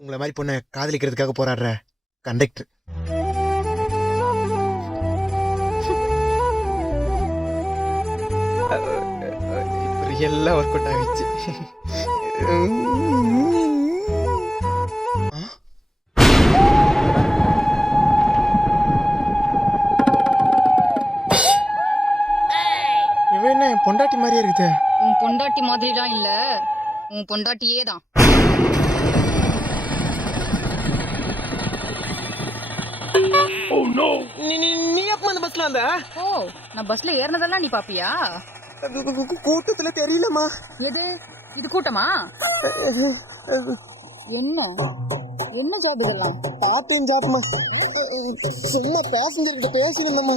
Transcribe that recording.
உங்களை மாதிரி பொண்ணை காதலிக்கிறதுக்காக போராடுற கண்டக்டர். எல்லாம் ஒர்க் அவுட் ஆகிடுச்சு. இவன் என்ன பொண்டாட்டி மாதிரியே இருக்குது? உன் பொண்டாட்டி மாதிரிலாம் இல்ல, உன் பொண்டாட்டியே தான். நீ எப்ப அந்த பஸ்ல வந்த? ஓ, நான் பஸ்ல ஏறினதெல்லாம் நீ பாப்பியா? கூட்டத்துல தெரியலமா. எது இது கூட்டமா? என்ன என்ன ஜாப் இதெல்லாம்? பார்ட் டைம் ஜாப்மா. சும்மா பேசஞ்சர் கிட்ட பேசினோம்மா.